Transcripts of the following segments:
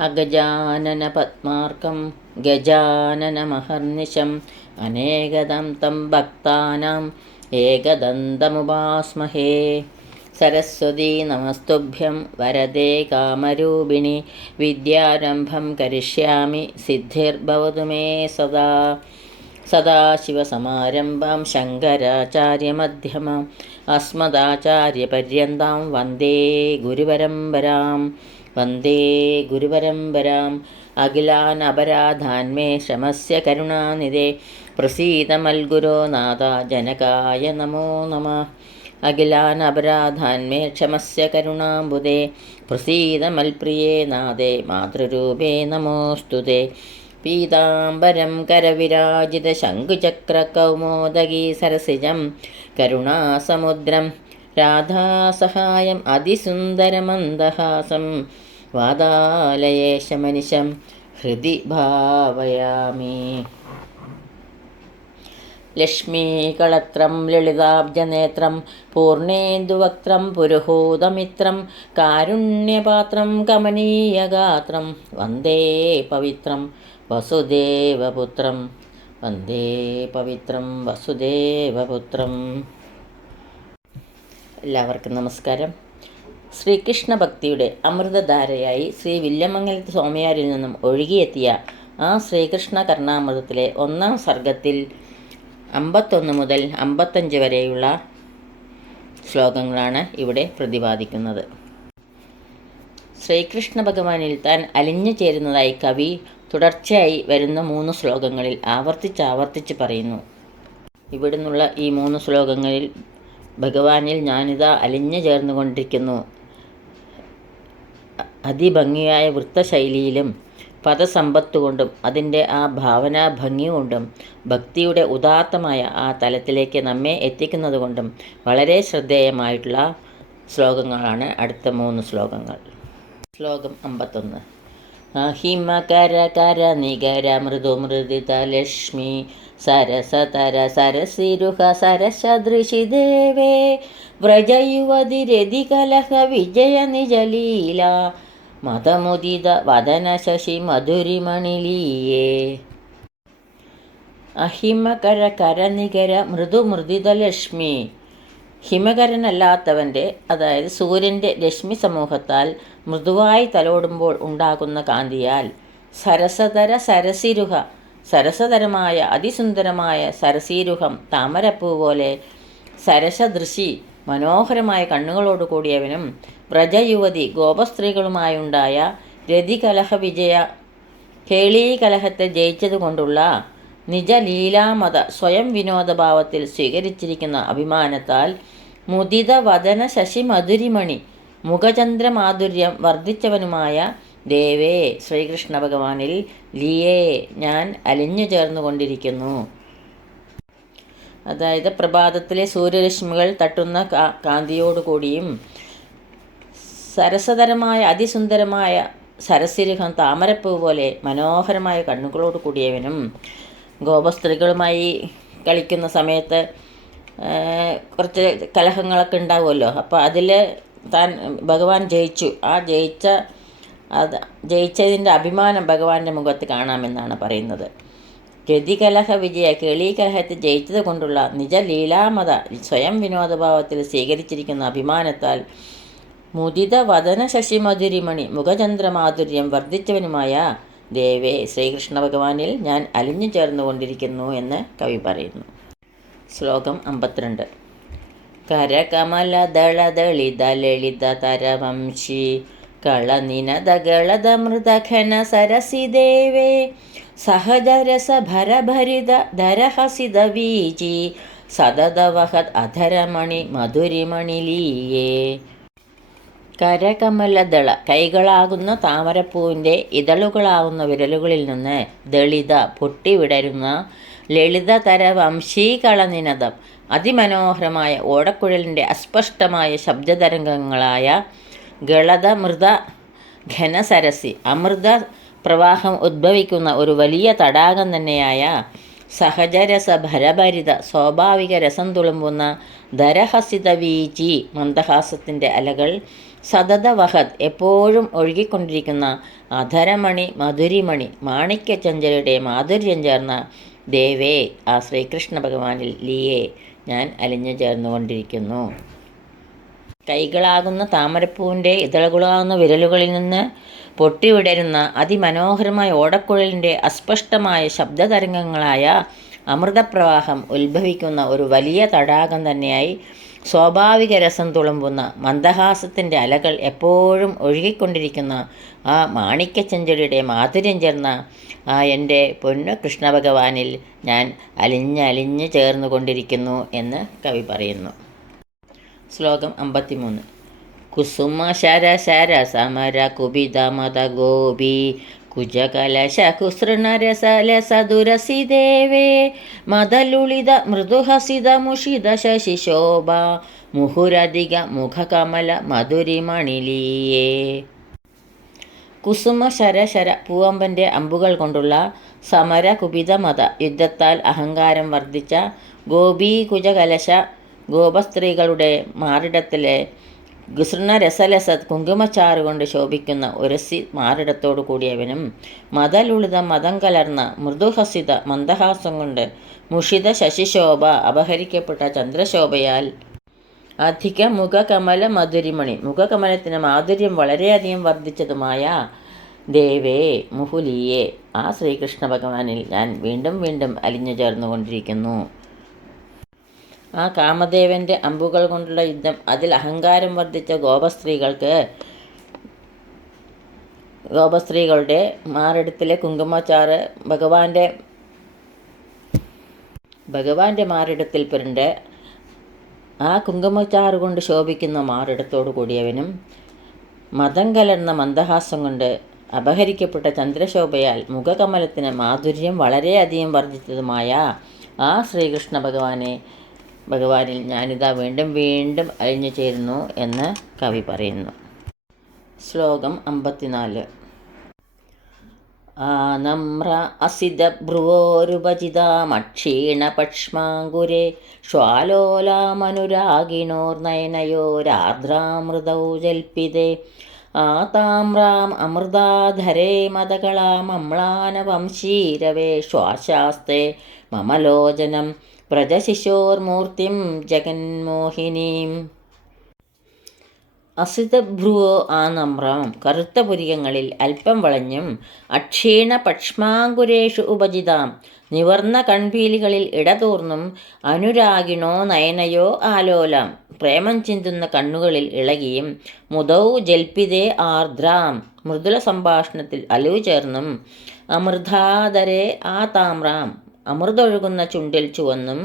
അഗജാനന പദ്മാർക്കം ഗജാനനമഹർനിശം അനേകദം തം ഭക്താനാം ഏകദന്തമുപാസ്മഹേ. സരസ്വതീ നമസ്തുഭ്യം വരദേ കാമരൂപിണി വിദ്യാരംഭം കരിഷ്യാമി സിദ്ധിർഭവതു മേ സദാ. സദാശിവസമാരംഭാം ശങ്കരാചാര്യമധ്യമാം അസ്മദാചാര്യപര്യന്താം വന്ദേ ഗുരുപരമ്പരാം. അഖിലാൻ അപരാധാന്മേ ശ്രമസ്യ കരുണാനിധേ പ്രസീദ മൽഗുരോ നാഥ ജനകായ നമോ നമഃ. അഖിലാൻ അപരാധാന്മേ ക്ഷമസ്യ കരുണാംബുദേ പ്രസീദ മൽപ്രിയേ നാഥേ മാതൃരൂപേ നമോസ്തുതേ. പീതാംബരം കരവിരാജിത ശംഖുചക്രകൗമോദഗീ സരസിജം കരുണാസമുദ്രം രാധാസഹായം അതിസുന്ദരമന്ദഹാസം വാതാലയേശമനിശം ഹൃദി ഭാവയാമി. ലക്ഷ്മീകളത്രം ലളിതാബ്ജനേത്രം പൂർണേന്ദുവക്ത്രം പുരുഹൂതമിത്രം കാരുണ്യപാത്രം കമനീയഗാത്രം വന്ദേ പവിത്രം വസുദേവപുത്രം. എല്ലാവർക്കും നമസ്കാരം. ശ്രീകൃഷ്ണ ഭക്തിയുടെ അമൃതധാരയായി ശ്രീ വില്യമംഗലത്ത് സ്വാമിയാരിൽ നിന്നും ഒഴുകിയെത്തിയ ആ ശ്രീകൃഷ്ണ കർണാമൃതത്തിലെ 1-ാം സർഗത്തിൽ 51 മുതൽ 55 വരെയുള്ള ശ്ലോകങ്ങളാണ് ഇവിടെ പ്രതിപാദിക്കുന്നത്. ശ്രീകൃഷ്ണ ഭഗവാനിൽ താൻ അലിഞ്ഞു ചേരുന്നതായി കവി തുടർച്ചയായി വരുന്ന 3 ശ്ലോകങ്ങളിൽ ആവർത്തിച്ച് പറയുന്നു. ഇവിടുന്നുള്ള ഈ 3 ശ്ലോകങ്ങളിൽ ഭഗവാനിൽ ഞാനിതാ അലിഞ്ഞു ചേർന്നുകൊണ്ടിരിക്കുന്നു. അതിഭംഗിയായ വൃത്തശൈലിയിലും പദസമ്പത്തുകൊണ്ടും അതിൻ്റെ ആ ഭാവനാ ഭംഗി കൊണ്ടും ഭക്തിയുടെ ഉദാത്തമായ ആ തലത്തിലേക്ക് നമ്മെ എത്തിക്കുന്നതുകൊണ്ടും വളരെ ശ്രദ്ധേയമായിട്ടുള്ള ശ്ലോകങ്ങളാണ് അടുത്ത 3 ശ്ലോകങ്ങൾ. ശ്ലോകം 51. അഹിമകര കര നികര മൃദു മൃദിത ലക്ഷ്മി സരസതര സരസിരുഹ സരസദൃശി ദേവേ വ്രജയുവതി രതികലഹ വിജയ നിജലീല മതമുദിത വദന ശശി മധുരിമണിലീയേ. അഹിമകര കരനികര മൃദുമൃദിത ലക്ഷ്മി. ഹിമകരനല്ലാത്തവൻ്റെ, അതായത് സൂര്യൻ്റെ രശ്മി സമൂഹത്താൽ മൃദുവായി തലോടുമ്പോൾ ഉണ്ടാകുന്ന കാന്തിയാൽ സരസതര സരസിരുഹ, സരസതരമായ അതിസുന്ദരമായ സരസീരുഹം താമരപ്പൂ പോലെ സരസദൃശി മനോഹരമായ കണ്ണുകളോട് കൂടിയവനും വ്രജയുവതി ഗോപസ്ത്രീകളുമായുണ്ടായ രതികലഹ വിജയ കേളീകലഹത്തെ ജയിച്ചതുകൊണ്ടുള്ള നിജലീലാമത സ്വയം വിനോദഭാവത്തിൽ സ്വീകരിച്ചിരിക്കുന്ന അഭിമാനത്താൽ മുദിത വദന ശശി മധുരിമണി മുഖചന്ദ്രമാധുര്യം വർദ്ധിച്ചവനുമായ ദേവേ ശ്രീകൃഷ്ണ ഭഗവാനിൽ ലീയേ ഞാൻ അലിഞ്ഞു ചേർന്നുകൊണ്ടിരിക്കുന്നു. അതായത് പ്രഭാതത്തിലെ സൂര്യരശ്മികൾ തട്ടുന്ന കാന്തിയോടുകൂടിയും സരസതരമായ അതിസുന്ദരമായ സരസിരുഹം താമരപ്പൂ പോലെ മനോഹരമായ കണ്ണുകളോട് കൂടിയവനും ഗോപസ്ത്രീകളുമായി കളിക്കുന്ന സമയത്ത് കുറച്ച് കലഹങ്ങളൊക്കെ ഉണ്ടാവുമല്ലോ. അപ്പോൾ അതിൽ താൻ ഭഗവാൻ ജയിച്ചു. ആ ജയിച്ചതിൻ്റെ അഭിമാനം ഭഗവാന്റെ മുഖത്ത് കാണാമെന്നാണ് പറയുന്നത്. രതികലഹ വിജയ കേളീകലഹത്തെ ജയിച്ചത് കൊണ്ടുള്ള നിജലീലാമത സ്വയം വിനോദഭാവത്തിൽ സ്വീകരിച്ചിരിക്കുന്ന അഭിമാനത്താൽ മുദിത വദന ശശി മധുരിമണി മുഖചന്ദ്രമാധുര്യം വർദ്ധിച്ചവനുമായ ദേവേ ശ്രീകൃഷ്ണ ഭഗവാനിൽ ഞാൻ അലിഞ്ഞു ചേർന്നുകൊണ്ടിരിക്കുന്നു എന്ന് കവി പറയുന്നു. ശ്ലോകം 52. കരകമലദളദളിത ലളിത തരവംശി കളനിനദകളത മൃദഘന സരസി ദേവേ സഹജരസ ഭരഭരിത ധരഹസിത വീചി സദതവഹത് അധരമണി മധുരിമണിലീയേ. കരകമലദള, കൈകളാകുന്ന താമരപ്പൂവിൻ്റെ ഇതളുകളാകുന്ന വിരലുകളിൽ നിന്ന് ദളിത പൊട്ടിവിടരുന്ന ലളിതതര വംശീകളനിനദം അതിമനോഹരമായ ഓടക്കുഴലിൻ്റെ അസ്പഷ്ടമായ ശബ്ദതരംഗങ്ങളായ ഗളത മൃത ഘനസരസി അമൃത പ്രവാഹം ഉദ്ഭവിക്കുന്ന ഒരു വലിയ തടാകം തന്നെയായ സഹജരസ ഭരഭരിത സ്വാഭാവിക രസം തുളുമ്പുന്ന ധരഹസിത വീചി മന്ദഹാസത്തിൻ്റെ അലകൾ സതതവഹത് എപ്പോഴും ഒഴുകിക്കൊണ്ടിരിക്കുന്ന അധരമണി മധുരിമണി മാണിക്യചഞ്ചലയുടെ മാധുര്യം ചേർന്ന ദേവേ ആ ശ്രീകൃഷ്ണ ഭഗവാനിൽ ലീയെ ഞാൻ അലിഞ്ഞു ചേർന്നുകൊണ്ടിരിക്കുന്നു. കൈകളാകുന്ന താമരപ്പൂവിൻ്റെ ഇതളുകളാകുന്ന വിരലുകളിൽ നിന്ന് പൊട്ടിവിടരുന്ന അതിമനോഹരമായ ഓടക്കുഴലിൻ്റെ അസ്പഷ്ടമായ ശബ്ദതരംഗങ്ങളായ അമൃതപ്രവാഹം ഉത്ഭവിക്കുന്ന ഒരു വലിയ തടാകം തന്നെയായി സ്വാഭാവിക രസം തുളുമ്പുന്ന മന്ദഹാസത്തിൻ്റെ അലകൾ എപ്പോഴും ഒഴുകിക്കൊണ്ടിരിക്കുന്ന ആ മാണിക്യച്ചെഞ്ചടിയുടെ മാധുര്യം ചേർന്ന ആ എൻ്റെ പൊന്നു കൃഷ്ണഭഗവാനിൽ ഞാൻ അലിഞ്ഞ് ചേർന്നുകൊണ്ടിരിക്കുന്നു എന്ന് കവി പറയുന്നു. ശ്ലോകം 53. കുസുമ ശര ശര സമര കുപിത മത ഗോപി കുജകലശ കുസൃണരസലസദുരസി ദേവേ മദലുളിത മൃദുഹസിത മുഷിത ശശിശോഭ മുഹുരധിക മുഖകമല മധുരിമണിലീയേ. കുസുമ ശരശര പൂവമ്പൻ്റെ അമ്പുകൾ കൊണ്ടുള്ള സമര കുപിത മത യുദ്ധത്താൽ അഹങ്കാരം വർദ്ധിച്ച ഗോപീ കുജകലശ ഗോപസ്ത്രീകളുടെ മാറിടത്തിലെ ഗുസൃണരസലസ കുങ്കുമച്ചാറുകൊണ്ട് ശോഭിക്കുന്ന ഉരസി മാറിടത്തോടു കൂടിയവനും മതലുളിത മതം കലർന്ന മൃദുഹസിത മന്ദഹാസം കൊണ്ട് മുഷിത ശശിശോഭ അപഹരിക്കപ്പെട്ട ചന്ദ്രശോഭയാൽ അധിക മുഖകമല മധുരിമണി മുഖകമലത്തിന് മാധുര്യം വളരെയധികം വർദ്ധിച്ചതുമായ ദേവേ മുഹുലിയെ ആ ശ്രീകൃഷ്ണ ഭഗവാനിൽ ഞാൻ വീണ്ടും വീണ്ടും അലിഞ്ഞു ചേർന്നുകൊണ്ടിരിക്കുന്നു. ആ കാമദേവൻ്റെ അമ്പുകൾ കൊണ്ടുള്ള യുദ്ധം, അതിൽ അഹങ്കാരം വർദ്ധിച്ച ഗോപസ്ത്രീകളുടെ മാറിടത്തിലെ കുങ്കുമച്ചാറ് ഭഗവാന്റെ മാറിടത്തിൽ പുരണ്ട് ആ കുങ്കുമച്ചാറ് കൊണ്ട് ശോഭിക്കുന്ന മാറിടത്തോടു കൂടിയവനും മതം കലർന്ന മന്ദഹാസം കൊണ്ട് അപഹരിക്കപ്പെട്ട ചന്ദ്രശോഭയാൽ മുഖകമലത്തിന് മാധുര്യം വളരെയധികം വർദ്ധിച്ചതുമായ ആ ശ്രീകൃഷ്ണ ഭഗവാനിൽ ഞാനിതാ വീണ്ടും വീണ്ടും അലിഞ്ഞു ചേരുന്നു എന്ന് കവി പറയുന്നു. ശ്ലോകം 54. ആനമ്ര അസിത ഭ്രുവോരുപചിതാമക്ഷീണപക്ഷ്മാങ്കുരേ ശ്വാലോലാമനുരാഗിണോർനയനയോരാർദ്രാമൃതൗ ജൽപ്പിതേ ആതാമ്രാം അമൃതാധരേ മദകളാമമ്ലാനവംശീരവേ ശ്വാശാസ്തേ മമലോചനം വ്രജശിശോർമൂർത്തിം ജഗന്മോഹിനീം. അസിതഭ്രുവോ ആനമ്രം കറുത്ത പുരികങ്ങളിൽ അല്പം വളഞ്ഞും അക്ഷീണ പക്ഷ്മാങ്കുരേഷു ഉപജിതാം നിവർന്ന കൺപീലികളിൽ ഇടതൂർന്നും അനുരാഗിണോ നയനയോ ആലോലാം പ്രേമം ചിന്തുന്ന കണ്ണുകളിൽ ഇളകിയും മുദൗ ജൽപ്പിതേ ആർദ്രാം മൃദുല സംഭാഷണത്തിൽ അലിവു ചേർന്നും അമൃതാധരേ ആ താമ്രാം അമൃതൊഴുകുന്ന ചുണ്ടിൽ ചുവന്നും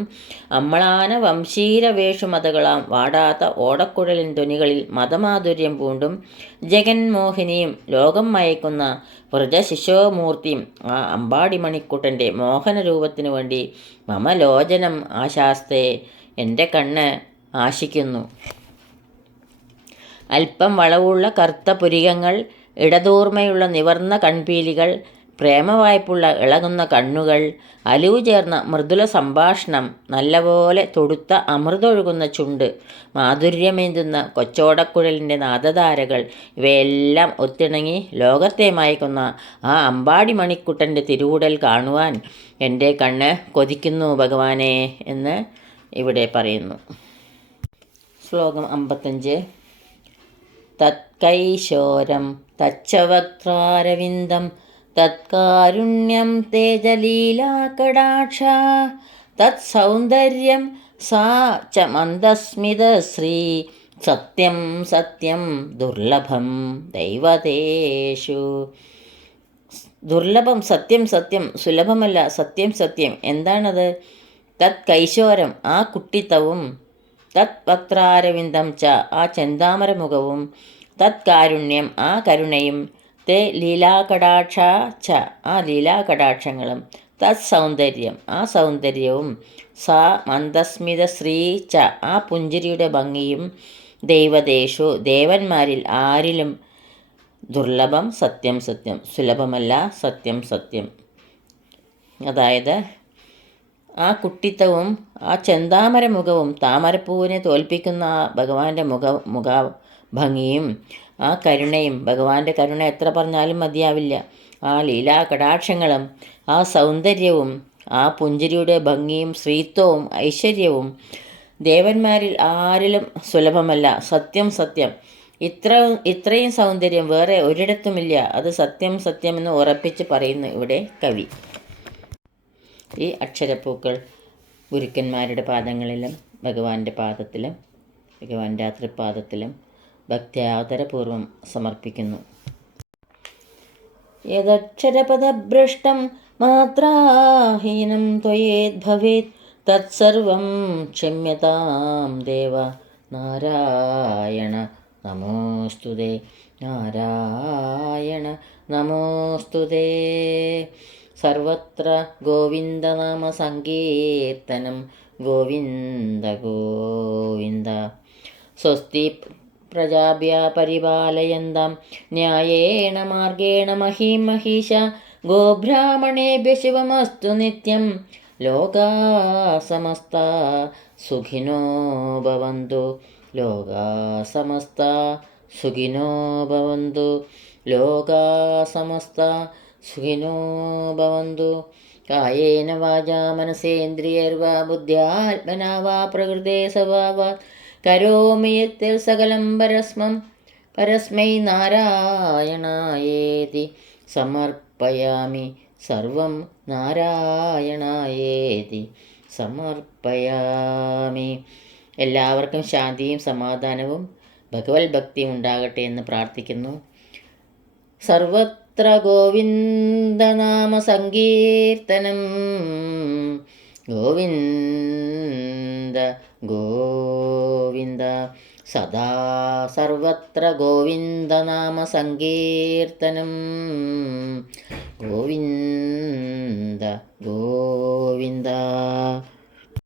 അമ്ലാന വംശീരവേഷുമതകളാം വാടാത്ത ഓടക്കുഴലിൻ ധ്വനികളിൽ മതമാധുര്യം പൂണ്ടും ജഗന്മോഹിനിയും ലോകം മയക്കുന്ന വ്രജശിശോമൂർത്തിയും ആ അമ്പാടിമണിക്കുട്ടൻ്റെ മോഹനരൂപത്തിനു വേണ്ടി മമലോചനം ആശാസ്തേ എൻ്റെ കണ്ണ് ആശിക്കുന്നു. അല്പം വളവുള്ള കറുത്ത പുരികങ്ങൾ, ഇടതൂർമയുള്ള നിവർന്ന കൺപീലികൾ, പ്രേമവായ്പുള്ള ഇളകുന്ന കണ്ണുകൾ, അലിവു ചേർന്ന മൃദുല സംഭാഷണം, നല്ലപോലെ തൊടുത്ത അമൃതൊഴുകുന്ന ചുണ്ട്, മാധുര്യമേന്തുന്ന കൊച്ചോടക്കുഴലിൻ്റെ നാദധാരകൾ ഇവയെല്ലാം ഒത്തിണങ്ങി ലോകത്തെ മയക്കുന്ന ആ അമ്പാടി മണിക്കുട്ടൻ്റെ തിരുവുടൽ കാണുവാൻ എൻ്റെ കണ്ണ് കൊതിക്കുന്നു ഭഗവാനെ എന്ന് ഇവിടെ പറയുന്നു. ശ്ലോകം 55. തത്കൈശോരം തച്ചവക്ത്രാരവിന്ദം തത്കാരുണ്യം തേജലീലാകടാക്ഷ തത്സൗന്ദര്യം സാ ച മന്ദസ്മിതശ്രീ സത്യം സത്യം ദുർലഭം ദൈവതേഷു. ദുർലഭം സത്യം സത്യം, സുലഭമല്ല സത്യം സത്യം. എന്താണത്? തത് കൈശോരം ആ കുട്ടിത്തവും, തത് വക്ത്രാരവിന്ദം ച ആ ചെന്താമരമുഖവും, തത് കാരുണ്യം ആ കരുണയും, തേ ലീലാകടാക്ഷ ച ആ ലീലാകടാക്ഷങ്ങളും, തത് സൗന്ദര്യം ആ സൗന്ദര്യവും, സാ മന്ദസ്മിത ശ്രീ ച ആ പുഞ്ചിരിയുടെ ഭംഗിയും, ദൈവതേഷു ദേവന്മാരിൽ ആരിലും ദുർലഭം സത്യം സത്യം, സുലഭമല്ല സത്യം സത്യം. അതായത് ആ കുട്ടിത്തവും ആ ചെന്താമര മുഖവും താമരപ്പൂവിനെ തോൽപ്പിക്കുന്ന ആ ഭഗവാന്റെ ഭംഗിയും ആ കരുണയും, ഭഗവാന്റെ കരുണ എത്ര പറഞ്ഞാലും മതിയാവില്ല. ആ ലീലാ കടാക്ഷങ്ങളും ആ സൗന്ദര്യവും ആ പുഞ്ചിരിയുടെ ഭംഗിയും ശ്രീത്വവും ഐശ്വര്യവും ദേവന്മാരിൽ ആരിലും സുലഭമല്ല. സത്യം സത്യം, ഇത്രയും സൗന്ദര്യം വേറെ ഒരിടത്തുമില്ല. അത് സത്യം സത്യമെന്ന് ഉറപ്പിച്ച് പറയുന്നു ഇവിടെ കവി. ഈ അക്ഷരപ്പൂക്കൾ ഗുരുക്കന്മാരുടെ പാദങ്ങളിലും ഭഗവാന്റെ പാദത്തിലും ഭഗവാന്റെ തൃപ്പാദത്തിലും ഭക്ത്യാദരപൂർവം സമർപ്പിക്കുന്നു. യദക്ഷരപദഭ്രഷ്ടം മാത്രാഹീനം ത്വയേദ്ഭവേത് തത്സർവം ക്ഷമ്യതാം ദേവ നാരായണ നമോസ്തുതേ. നാരായണ നമോസ്തുതേ. സർവത്ര ഗോവിന്ദനാമ സങ്കീർത്തനം. ഗോവിന്ദ ഗോവിന്ദ. സ്വസ്തി പ്രജാഭ്യാ പരിപാലയന്താം ന്യായേണ മാർഗേണ മഹീം മഹീശ. ഗോബ്രാഹ്മണേഭ്യ ശുഭമസ്തു നിത്യം. ലോകാ സമസ്താ സുഖിനോ ഭവന്തു. ലോകാ സമസ്താ സുഖിനോ ഭവന്തു. ലോകാ സമസ്താ സുഖിനോ ഭവന്തു. കായേന വാചാ മനസേന്ദ്രിയൈർവാ ബുദ്ധ്യാത്മനാ വാ പ്രകൃതേ സ്വഭാവാത് കരോമി യത്കിൽ സകലം പരസ്മൈ നാരായണായേതി സമർപ്പയാമി. സർവം നാരായണായേതി സമർപ്പയാമി. എല്ലാവർക്കും ശാന്തിയും സമാധാനവും ഭഗവത് ഭക്തിയും ഉണ്ടാകട്ടെ എന്ന് പ്രാർത്ഥിക്കുന്നു. സർവത്ര ഗോവിന്ദനാമ സങ്കീർത്തനം. ഗോവിന്ദ ഗോവിന്ദ. സദാ സർവത്ര ഗോവിന്ദനാമ സങ്കീർത്തനം. ഗോവിന്ദ ഗോവിന്ദ.